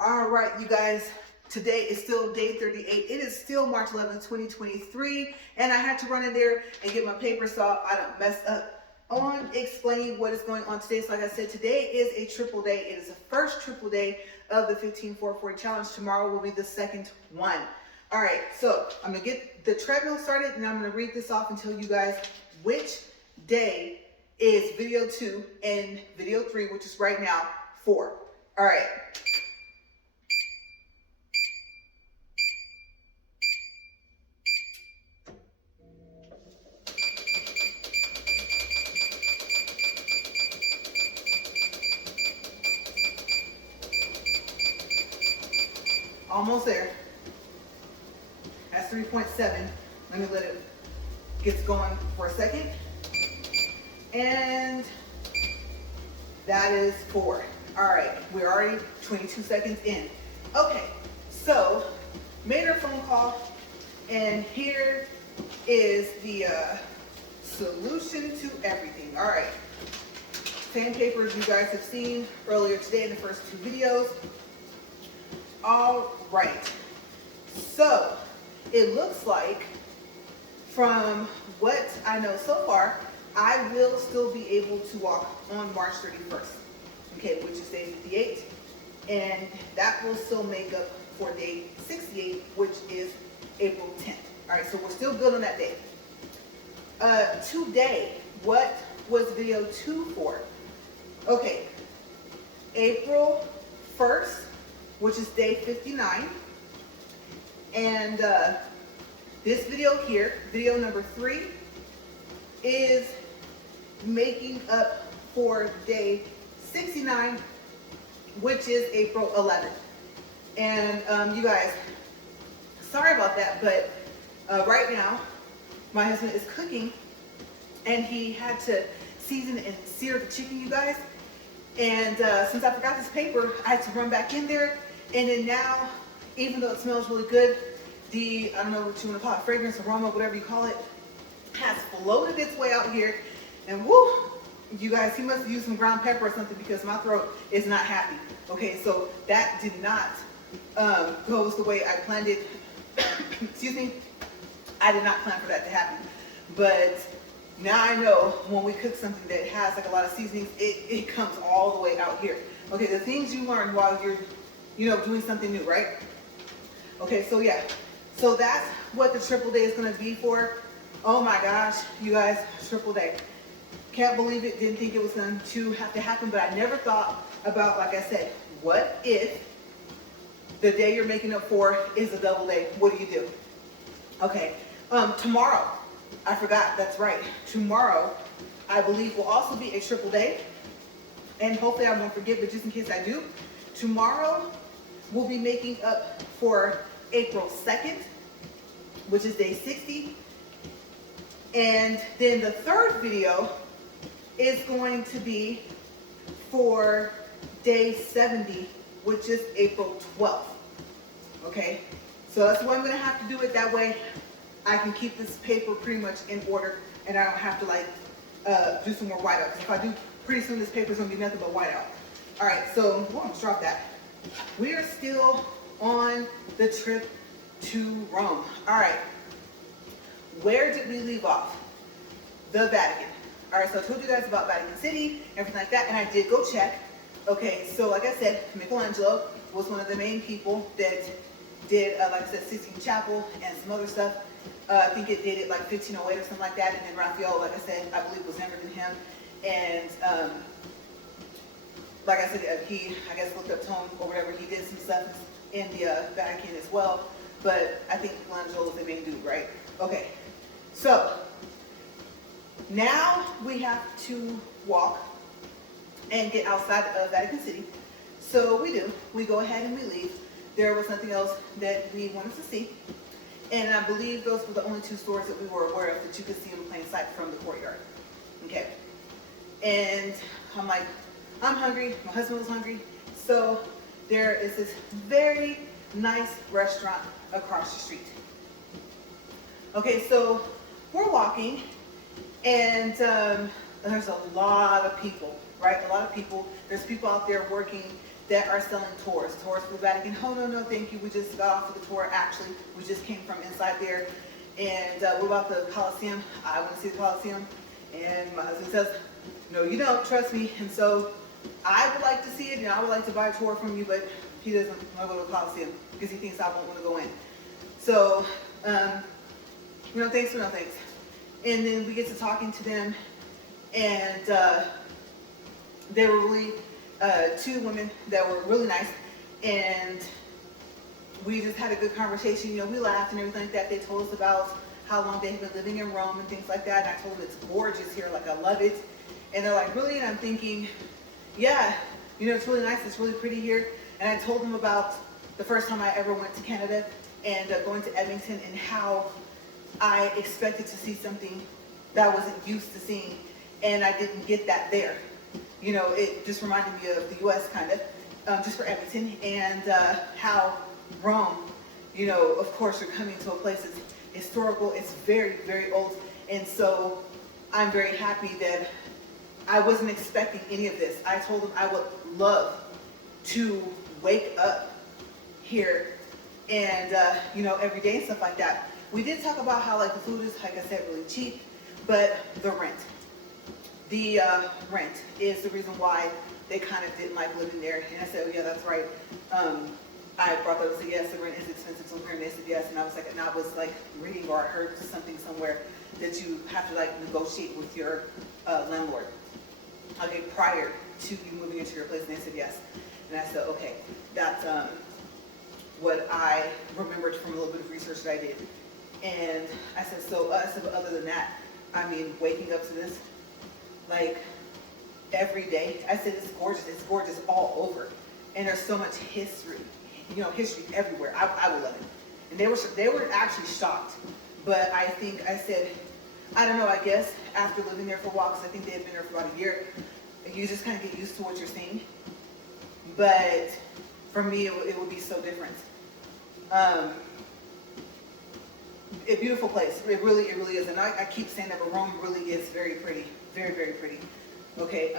All right, you guys, today is still day 38. It is still March 11th, 2023, and I had to run in there and get my paper so I don't mess up on explaining what is going on today. So like I said, today is a triple day. It is the first triple day of the 15-4-40 challenge. Tomorrow will be the second one. All right, so I'm gonna get the treadmill started and I'm gonna read this off and tell you guys which day is video 2 and video 3, which is right now 4. All right. Almost there. That's 3.7. Let me let it get going for a second. And that is 4. All right, we're already 22 seconds in. Okay, so made her phone call, and here is the solution to everything. All right, sandpaper you guys have seen earlier today in the first 2 videos. All right, so it looks like from what I know so far, I will still be able to walk on March 31st, okay, which is day 58, and that will still make up for day 68, which is April 10th. All right, so we're still good on that day. Today, what was video 2 for? Okay, April 1st, which is day 59, and this video here, video number 3, is making up for day 69, which is April 11th. And you guys, sorry about that, but right now my husband is cooking and he had to season and sear the chicken, you guys. And since I forgot this paper, I had to run back in there. And then now, even though it smells really good, the, I don't know what you want to call it, fragrance, aroma, whatever you call it, has floated its way out here. And whoo, you guys, he must have used some ground pepper or something because my throat is not happy. Okay, so that did not go the way I planned it. Excuse me. I did not plan for that to happen. But now I know when we cook something that has like a lot of seasonings, it comes all the way out here. Okay, the things you learn while you're, doing something new, right? Okay, so yeah. So that's what the triple day is going to be for. Oh my gosh, you guys, triple day. Can't believe it, didn't think it was going to have to happen, but I never thought about, like I said, what if the day you're making up for is a double day? What do you do? Okay, tomorrow, I forgot, that's right. Tomorrow, I believe, will also be a triple day, and hopefully I won't forget, but just in case I do, tomorrow we'll be making up for April 2nd, which is day 60. And then the third video is going to be for day 70, which is April 12th. Okay, so that's why I'm going to have to do it that way. I can keep this paper pretty much in order, and I don't have to do some more whiteout. Because if I do, pretty soon this paper is going to be nothing but whiteout. All right, so I'm going to drop that. We are still on the trip to Rome. All right. Where did we leave off? The Vatican. All right, so I told you guys about Vatican City, everything like that, and I did go check. Okay, so like I said, Michelangelo was one of the main people that did, like I said, Sistine Chapel and some other stuff. I think it did it like 1508 or something like that, and then Raphael, like I said, I believe was younger than him. And like I said, he, I guess, looked up to him or whatever. He did some stuff in the Vatican as well, but I think Michelangelo was the main dude, right? Okay, so now we have to walk and get outside of Vatican City. So we do. We go ahead and we leave. There was nothing else that we wanted to see. And I believe those were the only 2 stores that we were aware of that you could see in plain sight from the courtyard. Okay. And I'm like, I'm hungry. My husband was hungry. So there is this very nice restaurant across the street. Okay, so we're walking, and there's a lot of people, right? A lot of people. There's people out there working that are selling tours for the Vatican. Oh, no, thank you. We just got off of the tour. Actually, we just came from inside there. And what about the Colosseum? I want to see the Colosseum. And my husband says, no, you don't, trust me. And so I would like to see it, and I would like to buy a tour from you, but he doesn't want to go to the Colosseum because he thinks I won't want to go in. So, thanks for no thanks. And then we get to talking to them, and they were really, two women that were really nice, and we just had a good conversation. We laughed and everything like that. They told us about how long they had been living in Rome and things like that, and I told them it's gorgeous here, like I love it. And they're like, really? And I'm thinking, yeah, it's really nice, it's really pretty here. And I told them about the first time I ever went to Canada and going to Edmonton, and how I expected to see something that I wasn't used to seeing, and I didn't get that there. It just reminded me of the US kind of, just for Edmonton, and how Rome, of course you're coming to a place that's historical, it's very, very old, and so I'm very happy that I wasn't expecting any of this. I told them I would love to wake up here and, every day and stuff like that. We did talk about how the food is, like I said, really cheap, but the rent. The rent is the reason why they kind of didn't like living there. And I said, oh yeah, that's right. I brought that up and said, yes, the rent is expensive somewhere, and they said yes. And I was reading, or I heard something somewhere that you have to negotiate with your landlord, prior to you moving into your place. And they said yes. And I said, okay, that's what I remembered from a little bit of research that I did. And I said, but other than that, waking up to this, every day, I said, it's gorgeous all over. And there's so much history, history everywhere. I would love it. And they were actually shocked. But I think I said, I don't know, I guess after living there for a while, because I think they had been there for about a year, you just kind of get used to what you're seeing. But for me, it would be so different. A beautiful place. It really is. And I keep saying that, but Rome really is very pretty. Very, very pretty. Okay,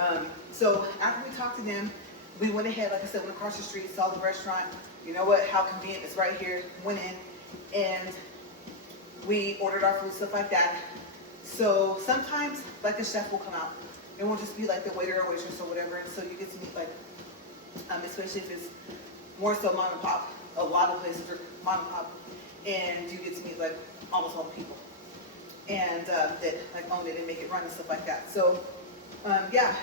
so after we talked to them, we went ahead, like I said, went across the street, saw the restaurant. You know what, how convenient, it's right here. Went in, and we ordered our food, stuff like that. So sometimes, a chef will come out. It won't just be the waiter or waitress or whatever, and so you get to meet, especially if it's more so mom and pop. A lot of places are mom and pop, and you get to meet, almost all the people. And that, own it and make it run and stuff like that. So, yeah.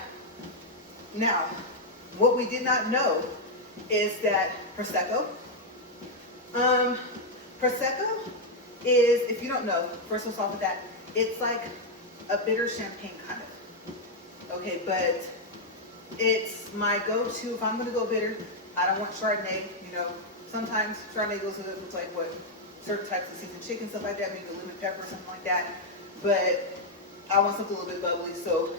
Now, what we did not know is that Prosecco. Prosecco is, if you don't know, first we'll start with that, it's like a bitter champagne kind of. Okay, but it's my go-to. If I'm going to go bitter, I don't want Chardonnay. Sometimes Chardonnay goes with certain types of seasoned chicken, stuff like that, maybe a lemon pepper or something like that. But I want something a little bit bubbly, so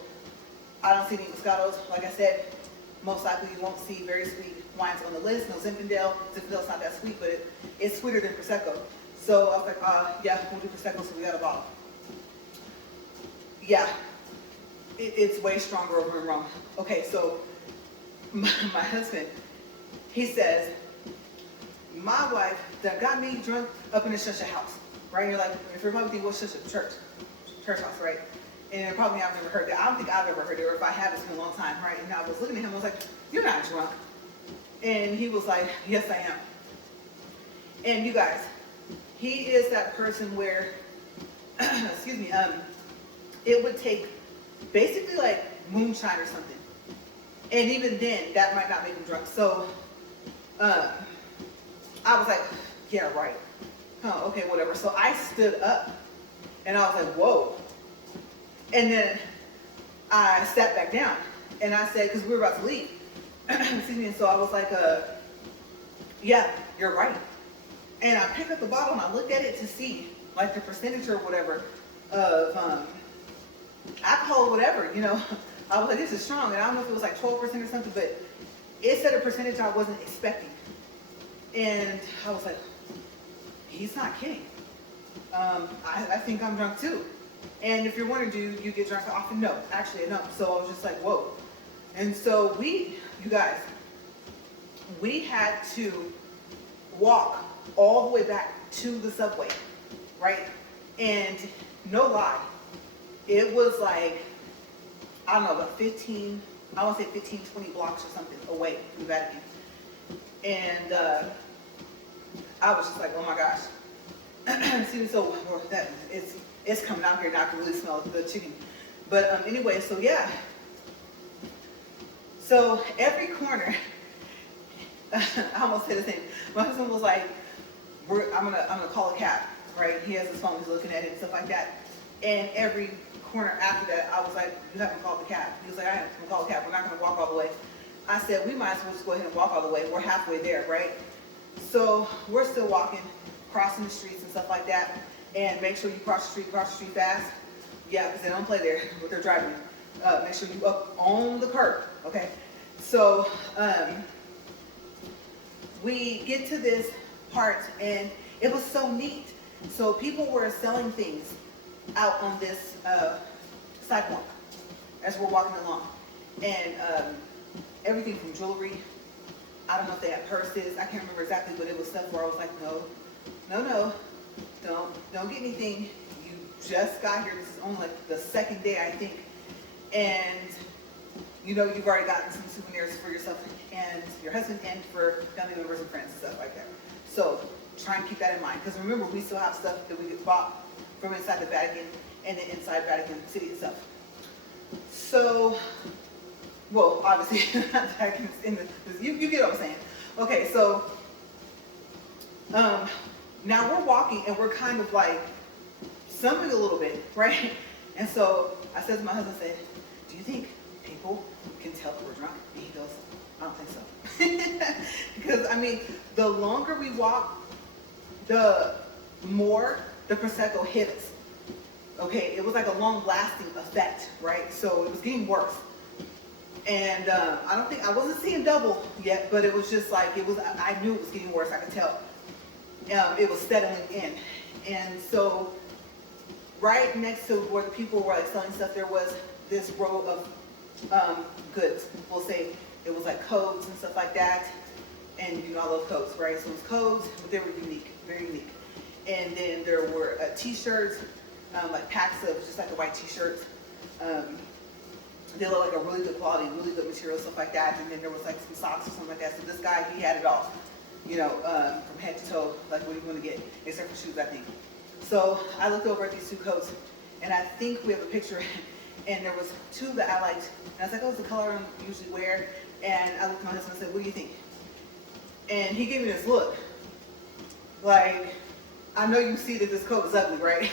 I don't see any Moscatos. Like I said, most likely you won't see very sweet wines on the list. No Zinfandel. Zinfandel's not that sweet, but it's sweeter than Prosecco. So I was like, yeah, we'll do Prosecco, so we got a bottle. Yeah, it's way stronger over in Rome. Okay, so my husband, he says, my wife that got me drunk up in the shusha house, right? You're like, if you're probably thinking, what's shusha? Church house, right? And probably I've never heard that. I don't think I've ever heard it, or if I have, it's been a long time, right? And I was looking at him, I was like, you're not drunk. And he was like, yes, I am. And you guys, he is that person where, excuse me, it would take basically moonshine or something. And even then, that might not make him drunk. So, I was like, yeah, right. Okay, whatever. So I stood up, and I was like, whoa. And then I sat back down, and I said, because we were about to leave, excuse me, and so I was like, yeah, you're right. And I picked up the bottle, and I looked at it to see, the percentage or whatever of alcohol or whatever, I was like, this is strong, and I don't know if it was 12% or something, but it said a percentage I wasn't expecting. And I was like, he's not kidding. I think I'm drunk too. And if you're wondering, do you get drunk often? No, actually I don't. So I was just like, whoa. And so you guys, we had to walk all the way back to the subway, right? And no lie, it was like, I don't know, about 15, I want to say 15, 20 blocks or something away from the Vatican. And I was just like, oh my gosh. So that it's coming out here now. I can really smell the chicken. But anyway, so yeah. So every corner, I almost said the same. My husband was like, I'm gonna call a cab, right? He has his phone, he's looking at it and stuff like that. And every corner after that, I was like, you haven't called the cab. He was like, I am gonna call a cab. We're not gonna walk all the way. I said, we might as well just go ahead and walk all the way. We're halfway there, right? So we're still walking, crossing the streets and stuff like that. And make sure you cross the street fast. Yeah, because they don't play there, but they're driving. Make sure you up on the curb, okay? So we get to this part, and it was so neat. So people were selling things out on this sidewalk as we're walking along. And everything from jewelry. I don't know if they had purses. I can't remember exactly, but it was stuff where I was like, no, don't get anything. You just got here. This is only like the second day, I think. And you know, you've already gotten some souvenirs for yourself and your husband and for family members and friends and stuff like that. So try and keep that in mind. Because remember, we still have stuff that we get bought from inside the Vatican and then inside Vatican City itself. So, well, obviously, not Vatican, you get what I'm saying. Okay, so now we're walking and we're kind of like stumbling a little bit, right? And so I said to my husband, do you think people can tell that we're drunk? And he goes, I don't think so. Because, I mean, the longer we walk, the more the Prosecco hit us. Okay, it was like a long-lasting effect, right? So it was getting worse. And I wasn't seeing double yet, but it was just like, I knew it was getting worse, I could tell. It was settling in. And so right next to where the people were like selling stuff, there was this row of goods. We'll say it was like coats and stuff like that. And you know, I love coats, right? So it was coats, but they were unique, very unique. And then there were t-shirts, like packs of just like the white t-shirts. They look like a really good quality, really good material, stuff like that. And then there was like some socks or something like that. So this guy, he had it all, you know, from head to toe, like what you want to get, except for shoes, I think. So I looked over at these two coats, and I think we have a picture, and there was two that I liked. And I was like, oh, it's the color I usually wear. And I looked at my husband and said, what do you think? And he gave me this look, like, I know you see that this coat is ugly, right?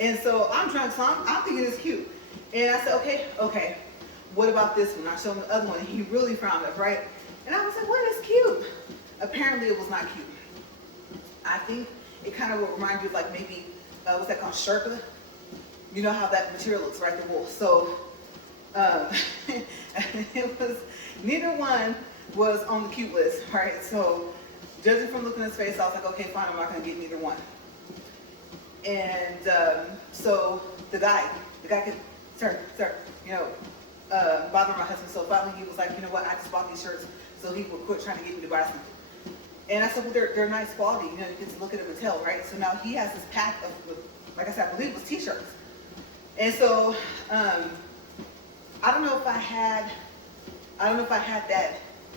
And so I'm drunk, so I'm thinking it's cute. And I said, okay, what about this one? I showed him the other one, and he really frowned up, right? And I was like, what is cute? Apparently it was not cute. I think it kind of will remind you of like maybe, what's that called, Sherpa? You know how that material looks, right, the wool. So it was, neither one was on the cute list, right? So judging from looking at his face, I was like, okay, fine, I'm not gonna get neither one. And so the guy could, sir, you know, bother my husband. So finally he was like, you know what, I just bought these shirts so he would quit trying to get me to buy something. And I said, well, they're nice quality, you know, you get to look at them and tell, right? So now he has this pack of, like I said, I believe it was t-shirts. And so, I don't know if I had that,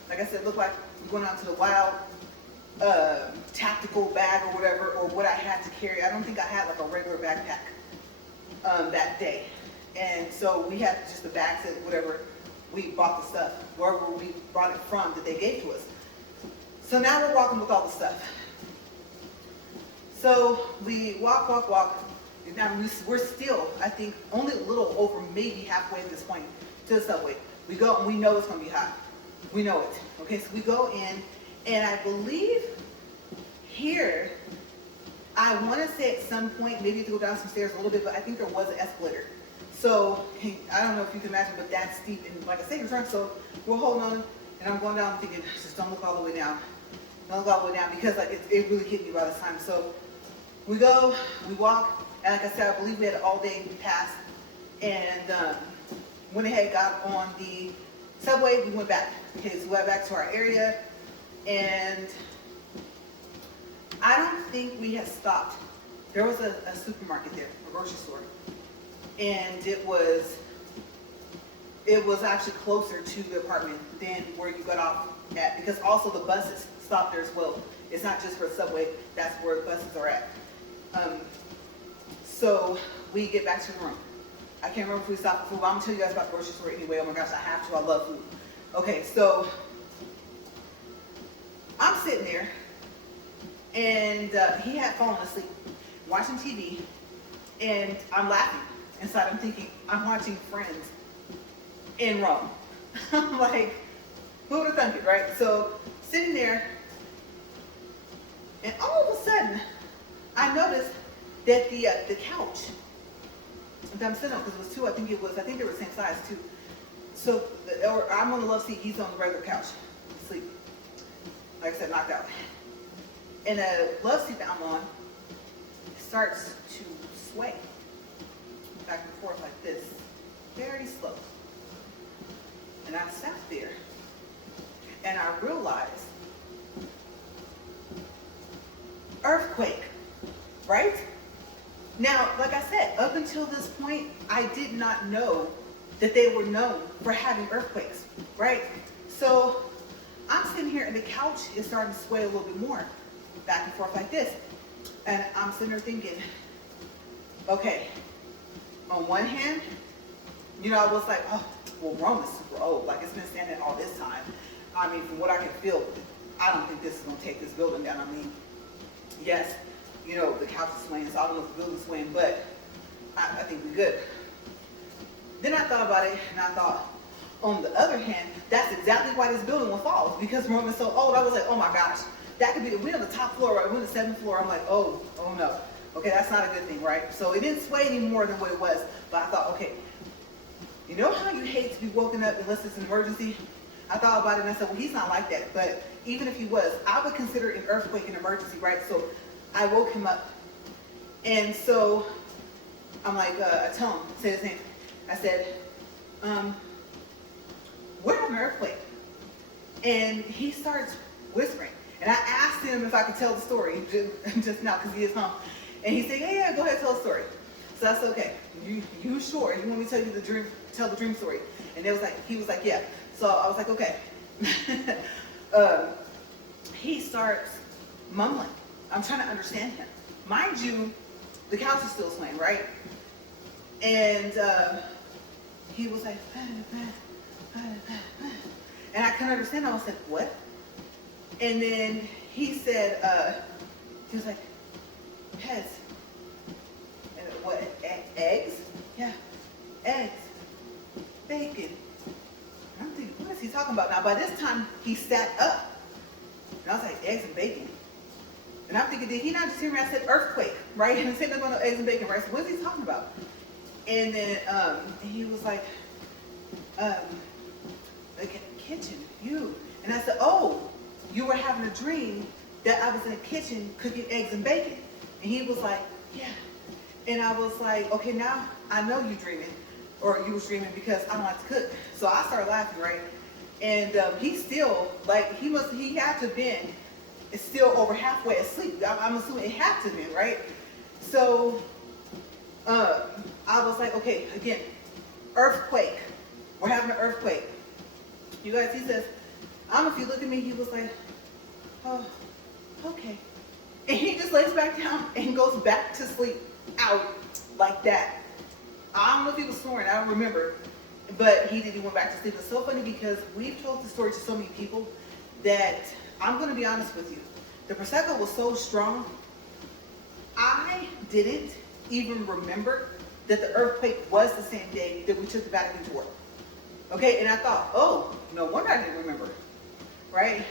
like I said, looked like going out to the wild, tactical bag or whatever, or what I had to carry. I don't think I had like a regular backpack, that day. And so we had just the bags that whatever we bought the stuff, wherever we brought it from that they gave to us. So now we're walking with all the stuff. So we walk. Now we're still, I think, only a little over maybe halfway at this point to the subway. We go and we know it's gonna be hot. We know it. Okay, so we go in, and I believe here, I wanna say at some point, maybe to go down some stairs a little bit, but I think there was an escalator. So I don't know if you can imagine, but that's steep. And like I said, you're drunk, so we're holding on, and I'm going down thinking, just don't look all the way down. Don't look all the way down, because like it really hit me by this time. So we go, we walk, and like I said, I believe we had an all day pass, and went ahead, got on the subway, we went back. Okay, so we went back to our area, And I don't think we had stopped. There was a supermarket there, a grocery store, and it was actually closer to the apartment than where you got off at, because also the buses stop there as well. It's not just for subway, that's where the buses are at. So we get back to the room. I can't remember if we stopped for food, but I'm gonna tell you guys about the grocery store anyway. Oh my gosh, I have to, I love food. Okay, so I'm sitting there, and he had fallen asleep, watching TV, and I'm laughing. Inside I'm thinking, I'm watching Friends in Rome. I'm like, who would have thunk it, right? So sitting there, and all of a sudden, I noticed that the couch that I'm sitting on, because it was two, I think they were the same size too. So, I'm on the love seat, he's on the regular couch, asleep. Like I said, knocked out. And the love seat that I'm on starts to sway back and forth like this, very slow. And I sat there, and I realized, earthquake, right? Now, like I said, up until this point, I did not know that they were known for having earthquakes, right? So I'm sitting here, and the couch is starting to sway a little bit more, back and forth like this. And I'm sitting there thinking, okay, on one hand, I was like, oh, well, Rome is super old. Like, it's been standing all this time. I mean, from what I can feel, I don't think this is going to take this building down. I mean, yes, the couch is swaying, so I don't know if the building's swaying, but I think we're good. Then I thought about it, and I thought, on the other hand, that's exactly why this building will fall, because Rome is so old. I was like, oh my gosh, that could be, we're on the top floor, right? We're on the 7th floor. I'm like, oh no. Okay, that's not a good thing, right? So it didn't sway any more than what it was, but I thought, okay, you know how you hate to be woken up unless it's an emergency? I thought about it, and I said, well, he's not like that, but even if he was, I would consider an earthquake an emergency, right? So I woke him up, and so I'm like, I tell him, say his name. I said, we're having an earthquake. And he starts whispering. And I asked him if I could tell the story just now, because he is home. And he said, yeah, go ahead, tell the story. So I said, okay, you sure? You want me to tell the dream story? And he was like, yeah. So I was like, okay. He starts mumbling. I'm trying to understand him. Mind you, the couch is still swaying, right? And he was like, and I couldn't understand. I was like, what? And then he said, he was like, heads. And what, eggs? Yeah, eggs, bacon. And I'm thinking, what is he talking about? Now, by this time, he sat up. And I was like, eggs and bacon. And I'm thinking, did he not just hear me? I said earthquake, right? And I said, no, eggs and bacon, right? So what is he talking about? And then he was like, the kitchen, you. And I said, oh, you were having a dream that I was in the kitchen cooking eggs and bacon. And he was like, yeah. And I was like, okay, now I know you dreaming, or you was dreaming, because I don't like to cook. So I started laughing, right? And he's still, like, he had to have been still over halfway asleep. I'm assuming it had to have been, right? So I was like, okay, again, earthquake. We're having an earthquake. You guys, he says, I don't know if you look at me, he was like, oh, okay. And he just lays back down and goes back to sleep out like that. I don't know if he was snoring, I don't remember. But he went back to sleep. It's so funny because we've told the story to so many people that I'm going to be honest with you. The Prosecco was so strong, I didn't even remember that the earthquake was the same day that we took the Vatican tour. Okay, and I thought, oh, no wonder I didn't remember, right?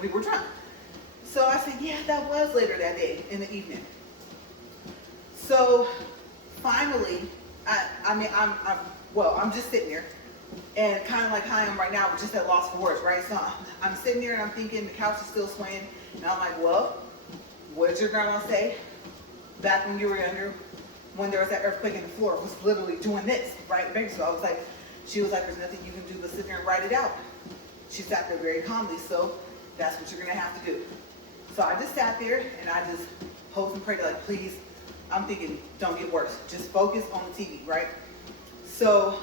We were drunk. So I said, yeah, that was later that day in the evening. So finally, I'm just sitting there, and kind of like how I am right now, just at loss for words, right? So I'm sitting there and I'm thinking the couch is still swaying, and I'm like, well, what did your grandma say back when you were younger, when there was that earthquake in the floor? It was literally doing this, right? So I was like, she was like, there's nothing you can do but sit there and write it out. She sat there very calmly. So That's what you're gonna have to do. So I just sat there and I just hoped and prayed, like, please, I'm thinking, don't get worse. Just focus on the TV, right? So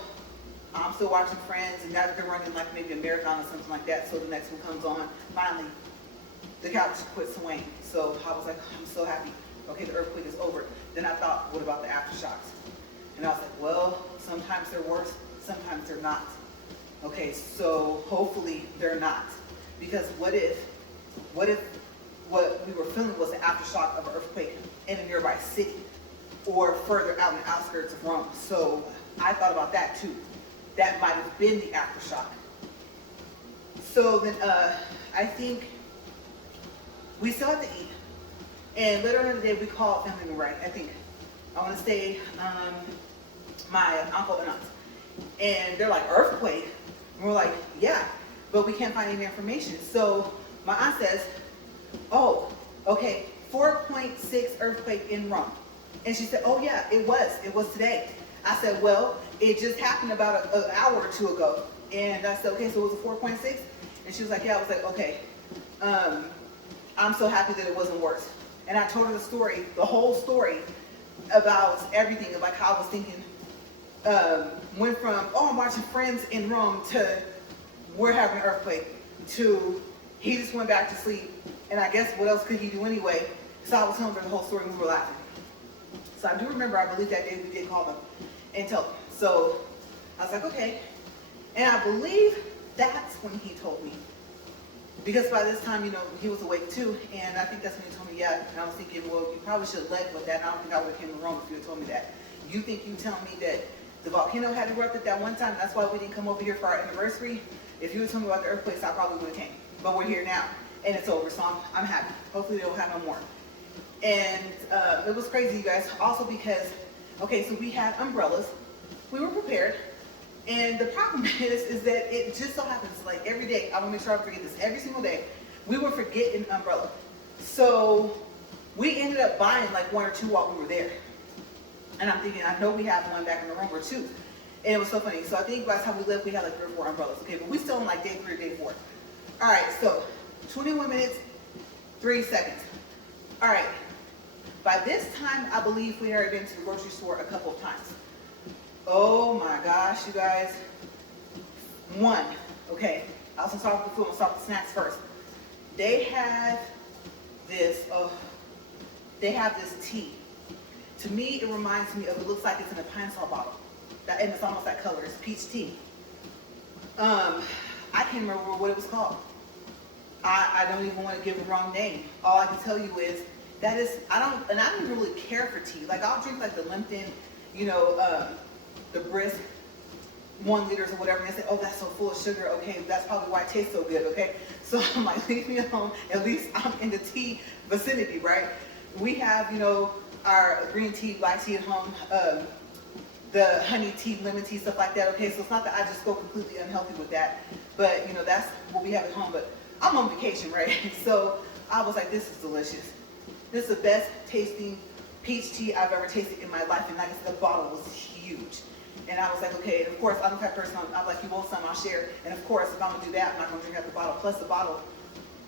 I'm still watching Friends, and now they're running like maybe a marathon or something like that. So the next one comes on. Finally, the couch quit swaying. So I was like, I'm so happy. Okay, the earthquake is over. Then I thought, what about the aftershocks? And I was like, well, sometimes they're worse, sometimes they're not. Okay, so hopefully they're not. Because what if what we were feeling was the aftershock of an earthquake in a nearby city or further out in the outskirts of Rome? So I thought about that too. That might have been the aftershock. So then I think we still had to eat. And later on in the day, we called family member, right? I think, I want to say, my uncle and aunt. And they're like, earthquake? And we're like, yeah, but we can't find any information. So my aunt says, oh, okay, 4.6 earthquake in Rome. And she said, oh yeah, it was today. I said, well, it just happened about an hour or two ago. And I said, okay, so it was a 4.6? And she was like, yeah. I was like, okay, I'm so happy that it wasn't worse. And I told her the story, the whole story about everything, about how I was thinking, went from, oh, I'm watching Friends in Rome to we're having an earthquake to he just went back to sleep. And I guess what else could he do anyway? So I was telling her the whole story and we were laughing. So I do remember, I believe that day we did call them and tell them. So I was like, okay. And I believe that's when he told me. Because by this time, you know, he was awake too. And I think that's when he told me, yeah. And I was thinking, well, you probably should have led with that. And I don't think I would have came to Rome if you had told me that. You think you telling me that the volcano had erupted that one time, that's why we didn't come over here for our anniversary? If you had told me about the earthquakes, I probably would have came. But we're here now, and it's over, so I'm happy. Hopefully they don't have no more. And it was crazy, you guys, also because, okay, so we had umbrellas. We were prepared. And the problem is that it just so happens, like every day, I want to make sure I don't forget this, every single day, we would forget an umbrella. So we ended up buying like one or two while we were there. And I'm thinking, I know we have one back in the room or two. And it was so funny. So I think by the time we left, we had like 3 or 4 umbrellas. Okay, but we still on like day 3 or day 4. All right, so 21 minutes, 3 seconds. All right, by this time, I believe we had already been to the grocery store a couple of times. Oh my gosh, you guys. One, okay, I was gonna start with the food, I'm gonna start with the snacks first. They have this tea. To me, it reminds me of, it looks like it's in a pine sol bottle. And it's almost that color, it's peach tea. I can't remember what it was called. I don't even want to give a wrong name. All I can tell you is, that is, I don't really care for tea. Like I'll drink like the Lipton, you know, the brisk 1 liters or whatever, and they say, oh, that's so full of sugar. Okay, that's probably why it tastes so good. Okay, so I'm like, leave me alone. At least I'm in the tea vicinity, right? We have, you know, our green tea, black tea at home, the honey tea, lemon tea, stuff like that. Okay, so it's not that I just go completely unhealthy with that, but you know, that's what we have at home. But I'm on vacation, right? So I was like, this is delicious. This is the best tasting peach tea I've ever tasted in my life. And like I said, the bottle was huge. And I was like, okay, and of course, I'm the type of person, I'm like, you want some, I'll share. And of course, if I'm gonna do that, I'm not gonna drink out the bottle. Plus the bottle,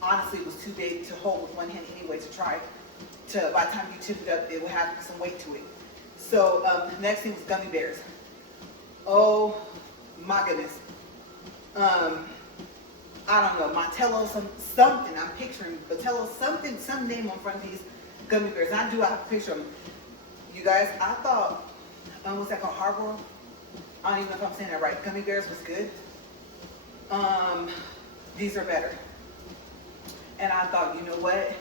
honestly, was too big to hold with one hand anyway to try to, by the time you tip it up, it will have some weight to it. So next thing was gummy bears. Oh my goodness. I don't know, Montello, something, I'm picturing Montello, something, some name on front of these gummy bears. And I have a picture of them. You guys, I thought, what's that called, Harbor? I don't even know if I'm saying that right. Gummy bears was good. These are better. And I thought, you know what?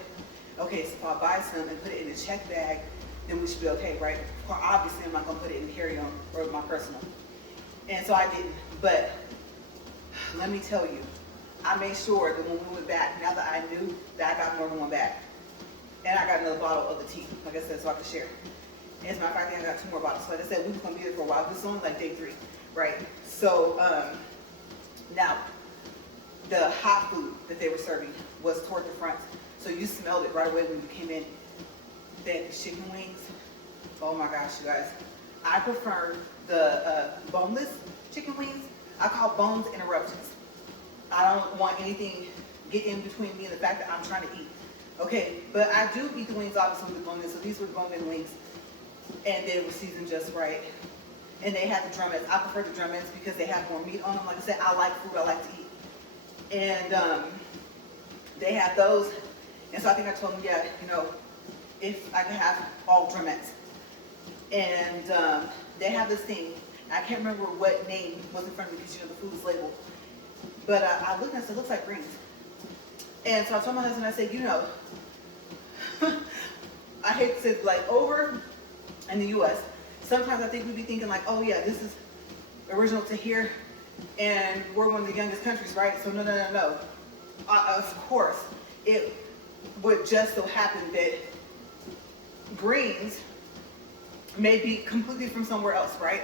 Okay, so if I buy some and put it in a check bag, then we should be okay, right? Well, obviously, I'm not gonna put it in carry-on or my personal. And so I didn't. But let me tell you, I made sure that when we went back, now that I knew that I got more than one bag. And I got another bottle of the tea, like I said, so I could share. As a matter of fact, I got 2 more bottles. So like I said, we were gonna be there for a while. This is only like day 3, right? So now, the hot food that they were serving was toward the front. So you smelled it right away when you came in. That chicken wings, oh my gosh, you guys. I prefer the boneless chicken wings. I call bones interruptions. I don't want anything get in between me and the fact that I'm trying to eat. Okay, but I do eat the wings obviously with bone in, so these were bone-in wings, and they were seasoned just right. And they had the drumettes. I prefer the drumettes because they have more meat on them. Like I said, I like food, I like to eat. And they had those, and so I think I told them, yeah, you know, if I could have all drumettes. And they have this thing, I can't remember what name was in front of me because, you know, the food is labeled. But I looked and I said, it looks like greens. And so I told my husband, I said, you know, I hate to say it, like over in the U.S., sometimes I think we'd be thinking like, oh yeah, this is original to here, and we're one of the youngest countries, right? So no. Of course, it would just so happen that greens may be completely from somewhere else, right?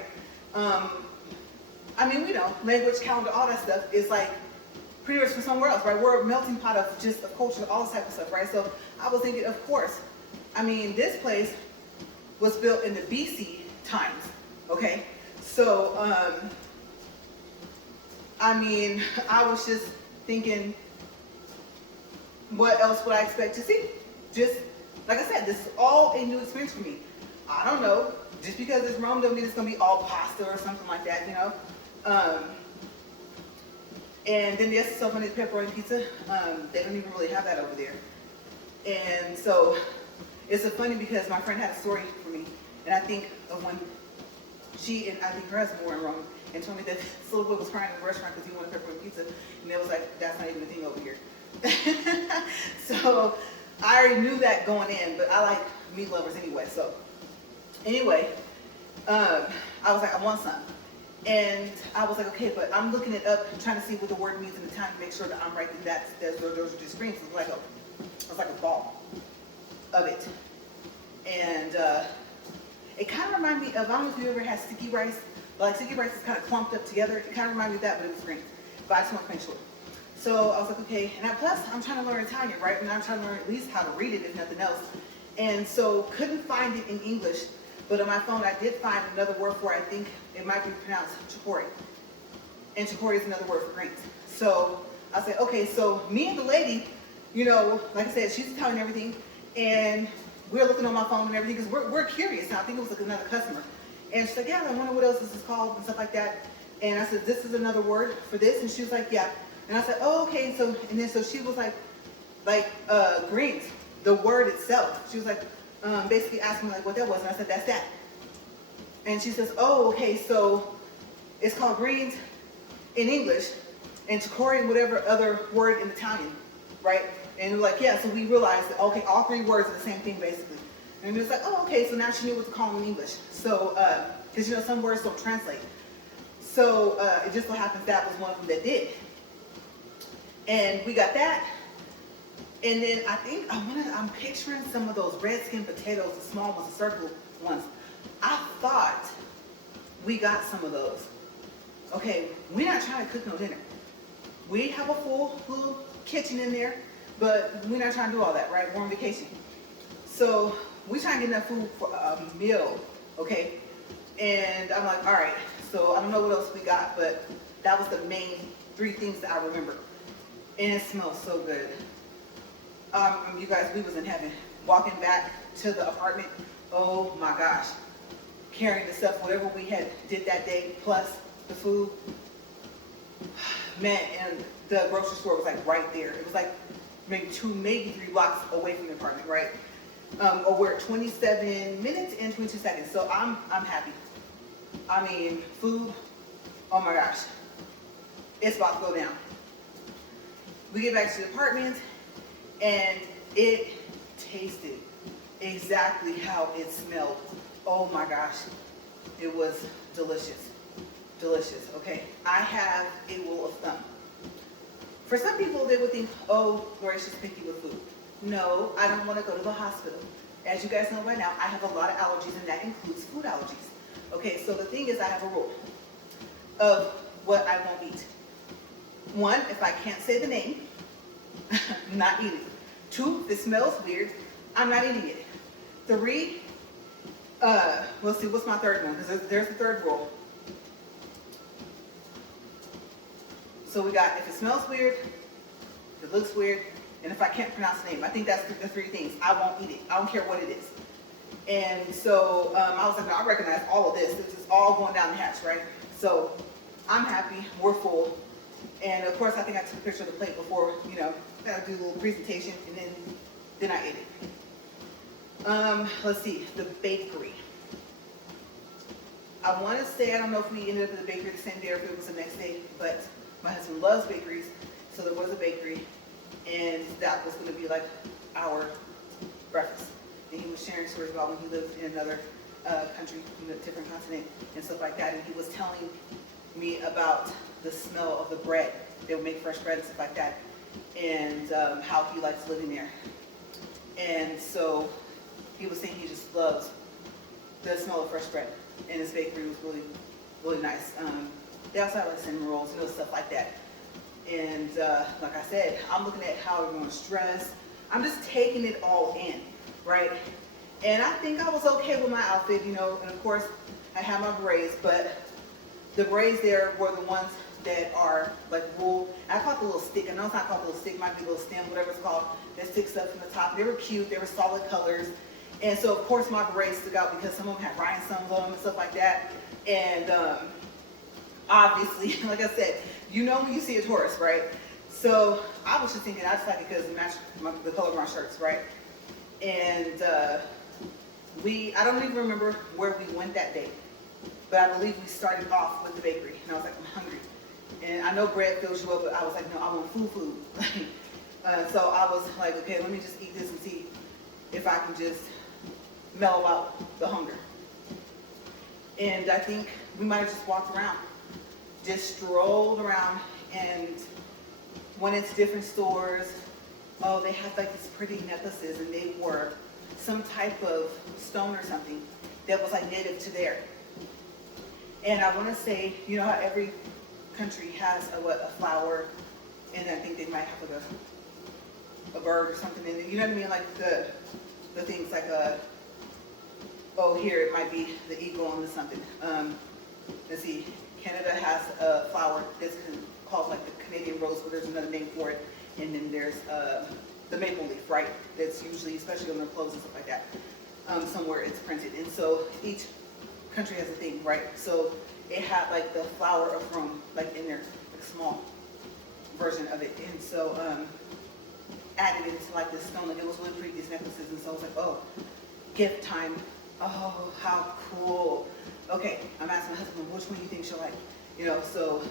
I mean, we know, language, calendar, all that stuff is like pretty much from somewhere else, right? We're a melting pot of just of culture, all this type of stuff, right? So I was thinking, of course, I mean, this place was built in the BC times, okay? So, I mean, I was just thinking, what else would I expect to see? Just, like I said, this is all a new experience for me. I don't know, just because it's Rome don't mean it's gonna be all pasta or something like that, you know? And then yes, it's so funny, the pepperoni pizza, they don't even really have that over there. And so, it's so funny because my friend had a story for me, and I think of when she and I think her husband were in Rome and told me that this little boy was crying in the restaurant because he wanted pepperoni pizza, and they was like, that's not even a thing over here. So I already knew that going in, but I like meat lovers anyway. So anyway, I was like, I want some. And I was like, okay, but I'm looking it up and trying to see what the word means in the time to make sure that I'm right. Those are just screens. It was like a ball of it. And it kind of reminded me of, I don't know if you ever had sticky rice, but like sticky rice is kind of clumped up together. It kind of reminded me of that, but it was green. But I just want to make sure. So I was like, okay, and plus I'm trying to learn Italian, right? And I'm trying to learn at least how to read it, if nothing else. And so couldn't find it in English, but on my phone I did find another word for it. I think it might be pronounced chicory. And chicory is another word for greens. So I said, okay, so me and the lady, you know, like I said, she's telling everything, and we're looking on my phone and everything because we're curious. Now I think it was like another customer. And she's like, yeah, I wonder what else this is called and stuff like that. And I said, this is another word for this? And she was like, yeah. And I said, oh, okay. So, and then so she was like greens, the word itself. She was like, basically asking me like what that was. And I said, that's that. And she says, oh, okay. So it's called greens in English and chicory and whatever other word in Italian, right? And we're like, yeah. So we realized that, okay, all three words are the same thing basically. And it was like, oh, okay. So now she knew what to call them in English. So, because you know, some words don't translate. So it just so happens that was one of them that did. And we got that. And then I think I'm picturing some of those red skin potatoes, the small ones, the circle ones. I thought we got some of those. Okay, we're not trying to cook no dinner. We have a full little kitchen in there, but we're not trying to do all that, right? We're on vacation. So we trying to get enough food for a meal, okay? And I'm like, all right, so I don't know what else we got, but that was the main three things that I remember. And it smells so good. You guys, we was in heaven. Walking back to the apartment, oh my gosh. Carrying the stuff, whatever we had did that day, plus the food. Man, and the grocery store was like right there. It was like maybe 2, maybe 3 blocks away from the apartment, right? We're at 27 minutes and 22 seconds, so I'm happy. I mean, food, oh my gosh. It's about to go down. We get back to the apartment, and it tasted exactly how it smelled. Oh my gosh, it was delicious, delicious, okay? I have a rule of thumb. For some people, they would think, oh, Laura's just picky with food. No, I don't want to go to the hospital. As you guys know by now, I have a lot of allergies, and that includes food allergies. Okay, so the thing is, I have a rule of what I won't eat. 1, if I can't say the name, I'm not eating it. 2, if it smells weird, I'm not eating it. 3, we'll see, what's my third one? Because there's the third rule. So we got, if it smells weird, if it looks weird, and if I can't pronounce the name. I think that's the three things. I won't eat it. I don't care what it is. And so I was like, no, I recognize all of this. This is all going down the hatch, right? So I'm happy. We're full. And of course, I think I took a picture of the plate before, you know, I do a little presentation, and then I ate it. Let's see, the bakery. I want to say, I don't know if we ended up at the bakery the same day or if it was the next day, but my husband loves bakeries, so there was a bakery, and that was going to be like our breakfast. And he was sharing stories about when he lived in another country, a different continent, and stuff like that. And he was telling me about the smell of the bread. They would make fresh bread and stuff like that, and how he likes living there. And so he was saying he just loves the smell of fresh bread. And his bakery was really, really nice. They also have like cinnamon rolls, you know, stuff like that. And like I said, I'm looking at how everyone's dressed. I'm just taking it all in, right? And I think I was okay with my outfit, you know, and of course I have my berets, but the berets there were the ones that are like wool. I call it the little stick. I know it's not called a little stick, it might be a little stem, whatever it's called, that sticks up from the top. They were cute, they were solid colors. And so of course my berets stuck out because some of them had rhinestones on them and stuff like that. And obviously, like I said, you know when you see a tourist, right? So I was just thinking, I just like it because it matched the color of my shirts, right? And I don't even remember where we went that day, but I believe we started off with the bakery. And I was like, I'm hungry. And I know bread fills you up, but I was like, no, I want food. So I was like, okay, let me just eat this and see if I can just mellow out the hunger. And I think we might have just walked around, just strolled around and went into different stores. Oh, they had like these pretty necklaces, and they were some type of stone or something that was like native to there. And I want to say, you know how every country has a flower, and I think they might have like a bird or something in it. You know what I mean? Like the things like oh, here it might be the eagle on the something. Let's see. Canada has a flower that's called like the Canadian rose, but there's another name for it. And then there's the maple leaf, right? That's usually, especially on their clothes and stuff like that, somewhere it's printed. And so each country has a thing, right? So it had like the flower of Rome, like in there, like a small version of it. And so added it to like this stone, and it was really pretty, these necklaces. And so I was like, oh, gift time. Oh, how cool. Okay, I'm asking my husband, which one do you think she'll like? You know, so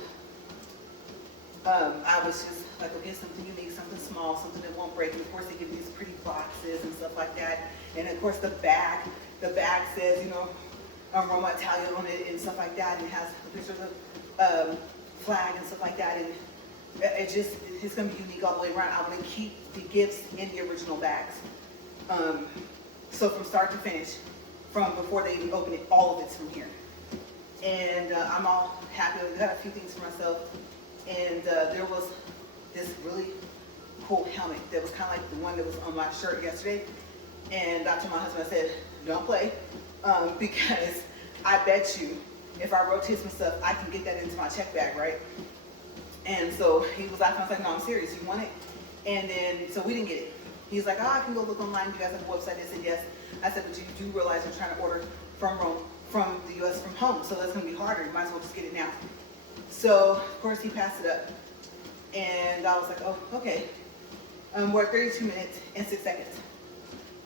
I was just like, okay, something unique, something small, something that won't break. And of course they give these pretty boxes and stuff like that. And of course the bag says, you know, Roma Italia on it and stuff like that. And it has pictures of flag and stuff like that. And it's gonna be unique all the way around. I'm gonna keep the gifts in the original bags. So from start to finish, from before they even open it, all of it's from here. And I'm all happy. I got a few things for myself. And there was this really cool helmet that was kind of like the one that was on my shirt yesterday. And I told my husband, I said, don't play, because I bet you if I rotate some stuff, I can get that into my check bag, right? And so he was laughing. I was like, no, I'm serious. You want it? And then, so we didn't get it. He's like, oh, I can go look online. You guys have a website. I said, yes. I said, but you do realize you're trying to order from Rome, from the U.S., from home. So that's going to be harder. You might as well just get it now. So, of course, he passed it up. And I was like, oh, okay. We're at 32 minutes and 6 seconds.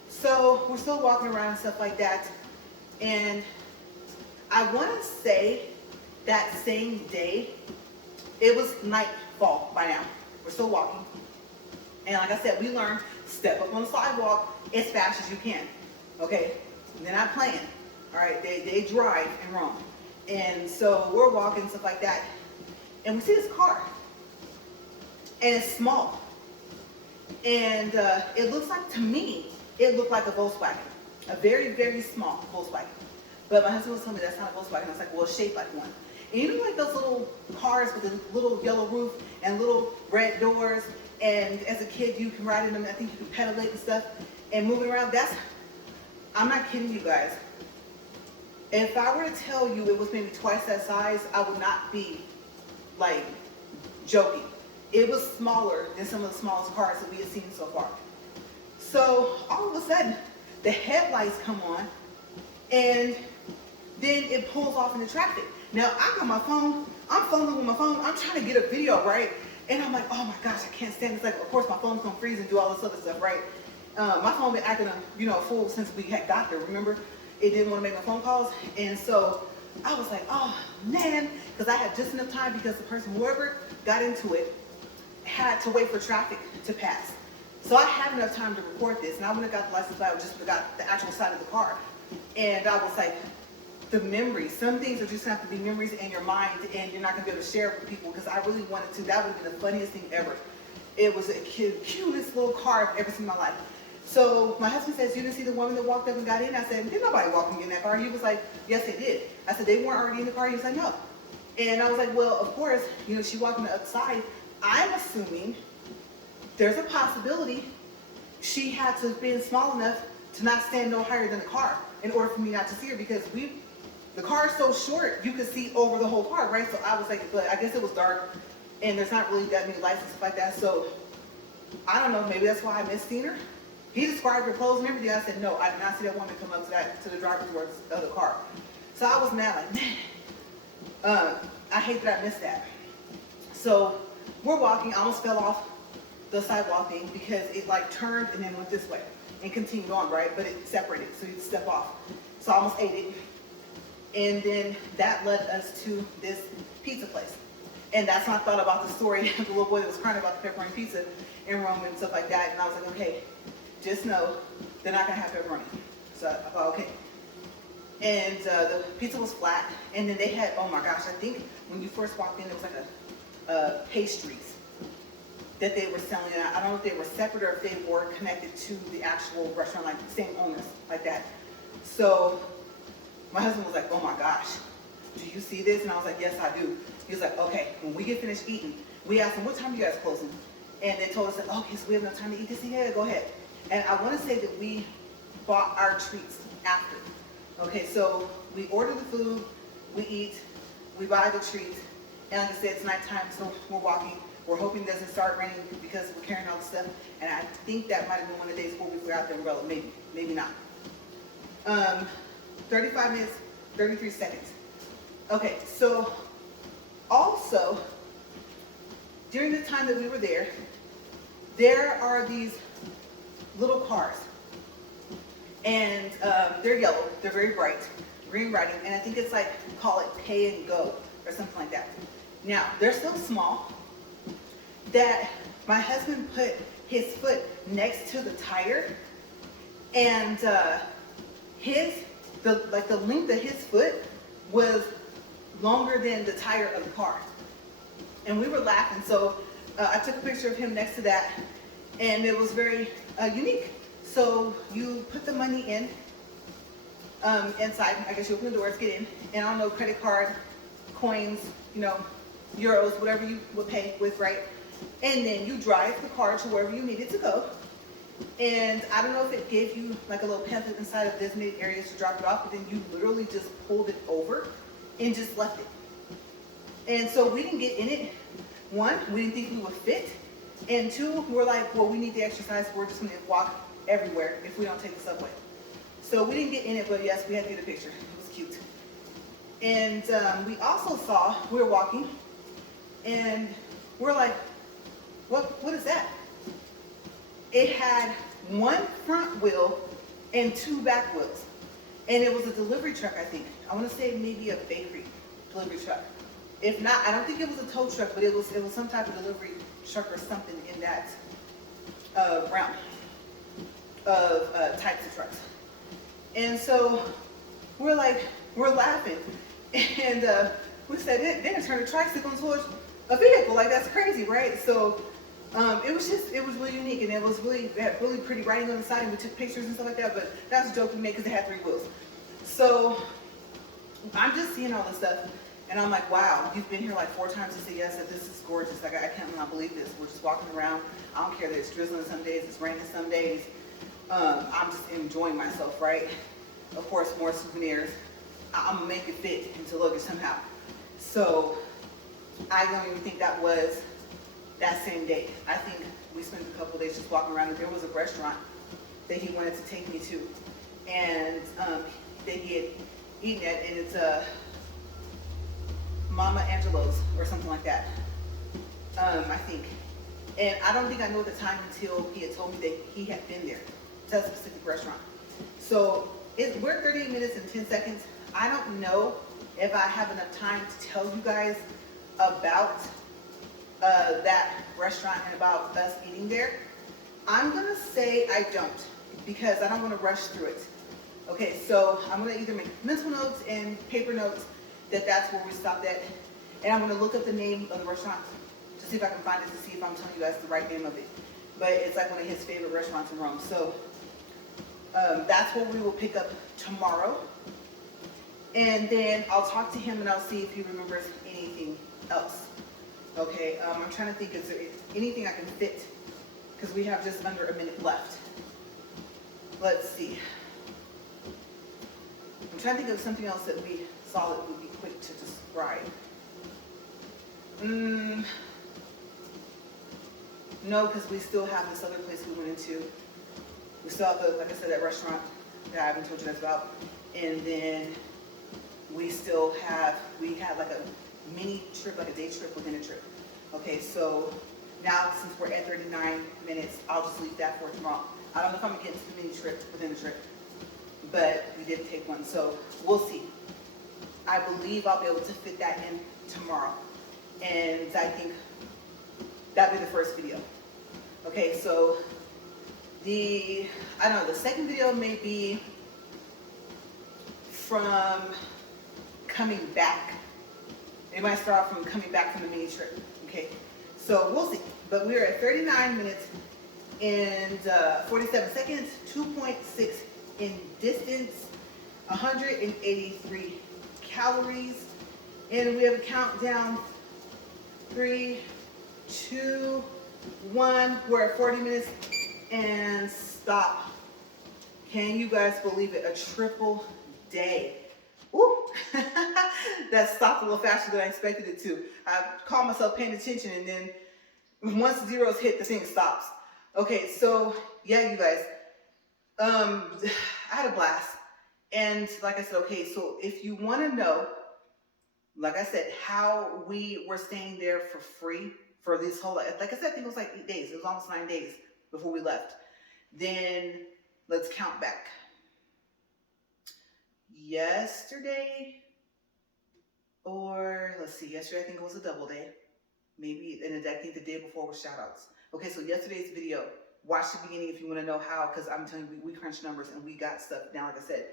So we're still walking around and stuff like that. And I want to say that same day, it was nightfall by now. We're still walking. And like I said, we learned, step up on the sidewalk as fast as you can. Okay? And they're not playing. All right? They drive in Rome. And so we're walking and stuff like that. And we see this car. And it's small. And it looks like, to me, it looked like a Volkswagen. A very, very small Volkswagen. But my husband was telling me that's not a Volkswagen. I was like, well, it's shaped like one. And you know like those little cars with the little yellow roof and little red doors, and as a kid you can ride in them, I think you can pedal it and stuff and move it around? I'm not kidding you guys. If I were to tell you it was maybe twice that size, I would not be like joking. it was smaller than some of the smallest cars that we had seen so far. So all of a sudden, the headlights come on, and then it pulls off into traffic. Now I got my phone, I'm filming with my phone, I'm trying to get a video, right? And I'm like, oh my gosh, I can't stand this. Like, of course my phone's gonna freeze and do all this other stuff, right? My phone been acting a fool since we had got there, remember? It didn't want to make my phone calls. And so I was like, oh man, because I had just enough time because the person, whoever got into it, had to wait for traffic to pass. So I had enough time to record this, and I wouldn't have got the license plate, I just got the actual side of the car. And I was like, the memories, some things are just gonna have to be memories in your mind, and you're not gonna be able to share it with people, because I really wanted to. That would have been the funniest thing ever. It was the cutest little car I've ever seen in my life. So my husband says, you didn't see the woman that walked up and got in? I said, did nobody walk and get in that car? He was like, yes, they did. I said, they weren't already in the car? He was like, no. And I was like, well, of course, she walked on the other side. I'm assuming there's a possibility she had to have been small enough to not stand no higher than the car in order for me not to see her, because the car is so short, you could see over the whole car, right? So I was like, but I guess it was dark, and there's not really that many lights and stuff like that. So I don't know, maybe that's why I missed seeing her. He described her clothes and everything. I said, no, I did not see that woman come up to the driver's door of the other car. So I was mad, like, man, I hate that I missed that. So we're walking, I almost fell off the sidewalk thing because it like turned and then went this way and continued on, right? But it separated, so you'd step off. So I almost ate it. And then that led us to this pizza place. And that's when I thought about the story of the little boy that was crying about the pepperoni pizza in Rome and stuff like that. And I was like, okay, just know they're not gonna have pepperoni. So I thought, okay. And the pizza was flat. And then they had, oh my gosh, I think when you first walked in, there was like pastries that they were selling. And I don't know if they were separate or if they were connected to the actual restaurant, like the same owners, like that. So my husband was like, oh my gosh, do you see this? And I was like, yes, I do. He was like, okay, when we get finished eating, we asked him, what time are you guys closing? And they told us that, okay, so we have enough time to eat this. Yeah, go ahead. And I want to say that we bought our treats after. Okay, so we order the food, we eat, we buy the treats, and like I said, it's nighttime, so we're walking. We're hoping it doesn't start raining because we're carrying all the stuff. And I think that might have been one of the days where we forgot the umbrella. Maybe, maybe not. 35 minutes, 33 seconds. Okay, so also, during the time that we were there are these little cars. And they're yellow, they're very bright, green writing, and I think it's like, call it pay and go, or something like that. Now, they're so small that my husband put his foot next to the tire, and the length of his foot was longer than the tire of the car. And we were laughing, so I took a picture of him next to that, and it was very unique. So you put the money in, inside, I guess you open the doors, get in, and I don't know, credit card, coins, euros, whatever you would pay with, right? And then you drive the car to wherever you needed to go. And I don't know if it gave you like a little pamphlet inside of designated areas to drop it off, but then you literally just pulled it over and just left it. And so we didn't get in it. One, we didn't think we would fit. And two, we're like, well, we need the exercise. We're just going to walk everywhere if we don't take the subway. So we didn't get in it, but yes, we had to get a picture. It was cute. And we also saw, we were walking, and we're like, what is that? It had one front wheel and two back wheels. And it was a delivery truck, I think. I want to say maybe a bakery delivery truck. If not, I don't think it was a tow truck, but it was some type of delivery truck or something in that realm of types of trucks. And so we're laughing. And we said, they're going to turn a tricycle into a vehicle. Like, that's crazy, right? So it was really unique, and it had really pretty writing on the side, and we took pictures and stuff like that, but that's a joke we made because it had 3 wheels. So I'm just seeing all this stuff, and I'm like, wow, you've been here like 4 times to say yes, that this is gorgeous. Like, I cannot believe this. We're just walking around. I don't care that it's drizzling some days, it's raining some days. I'm just enjoying myself, right? Of course, more souvenirs. I'm gonna make it fit into luggage somehow. So I don't even think that was that same day. I think we spent a couple days just walking around, and there was a restaurant that he wanted to take me to, and that he had eaten at, and it's a Mama Angelo's or something like that, I think. And I don't think I knew at the time until he had told me that he had been there to a specific restaurant. So we're 38 minutes and 10 seconds. I don't know if I have enough time to tell you guys about that restaurant and about us eating there. I'm gonna say I don't, because I don't want to rush through it. Okay, so I'm gonna either make mental notes and paper notes that that's where we stopped at, and I'm gonna look up the name of the restaurant to see if I can find it, to see if I'm telling you guys the right name of it. But it's like one of his favorite restaurants in Rome. So that's what we will pick up tomorrow. And then I'll talk to him and I'll see if he remembers anything else. Okay, I'm trying to think, is there anything I can fit? Because we have just under a minute left. Let's see. I'm trying to think of something else that we saw that would be quick to describe. No, because we still have this other place we went into. We still have, like I said, that restaurant that I haven't told you guys about. And then we still have, we had like a mini trip, like a day trip within a trip. Okay, so now since we're at 39 minutes, I'll just leave that for tomorrow. I don't know if I'm gonna get into the mini trip within the trip, but we did take one, so we'll see. I believe I'll be able to fit that in tomorrow. And I think that'll be the first video. Okay, so the second video may be from coming back. It might start off from coming back from the mini trip. Okay, so we'll see. But we're at 39 minutes and 47 seconds, 2.6 in distance, 183 calories, and we have a countdown. 3, 2, 1. We're at 40 minutes and stop. Can you guys believe it? A triple day. Woo! That stopped a little faster than I expected it to. I caught myself paying attention, and then once zeros hit, the thing stops. Okay, so yeah, you guys, I had a blast. And like I said, okay, so if you want to know, like I said, how we were staying there for free for this whole, like I said, I think it was like 8 days. It was almost 9 days before we left. Then let's count back. Yesterday, or let's see, yesterday I think it was a double day. Maybe, and I think the day before was shout outs. Okay, so yesterday's video, watch the beginning if you want to know how, because I'm telling you, we crunched numbers and we got stuff. Now, like I said,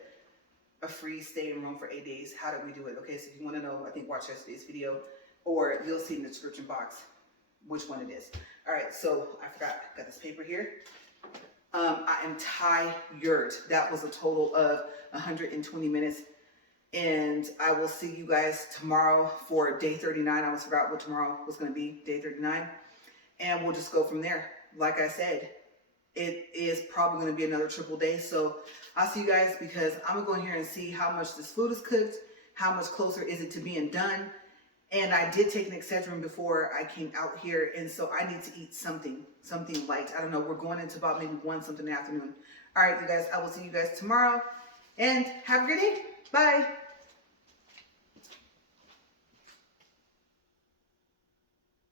a free stay in Rome for 8 days. How did we do it? Okay, so if you want to know, I think watch yesterday's video, or you'll see in the description box which one it is. All right, so I forgot, I got this paper here. I am tired. That was a total of 120 minutes. And I will see you guys tomorrow for day 39. I almost forgot what tomorrow was going to be, day 39. And we'll just go from there. Like I said, it is probably going to be another triple day. So I'll see you guys, because I'm going to go in here and see how much this food is cooked, how much closer is it to being done. And I did take an Excedrin before I came out here. And so I need to eat something light. I don't know. We're going into about maybe 1 something in the afternoon. All right, you guys, I will see you guys tomorrow. And have a great day. Bye.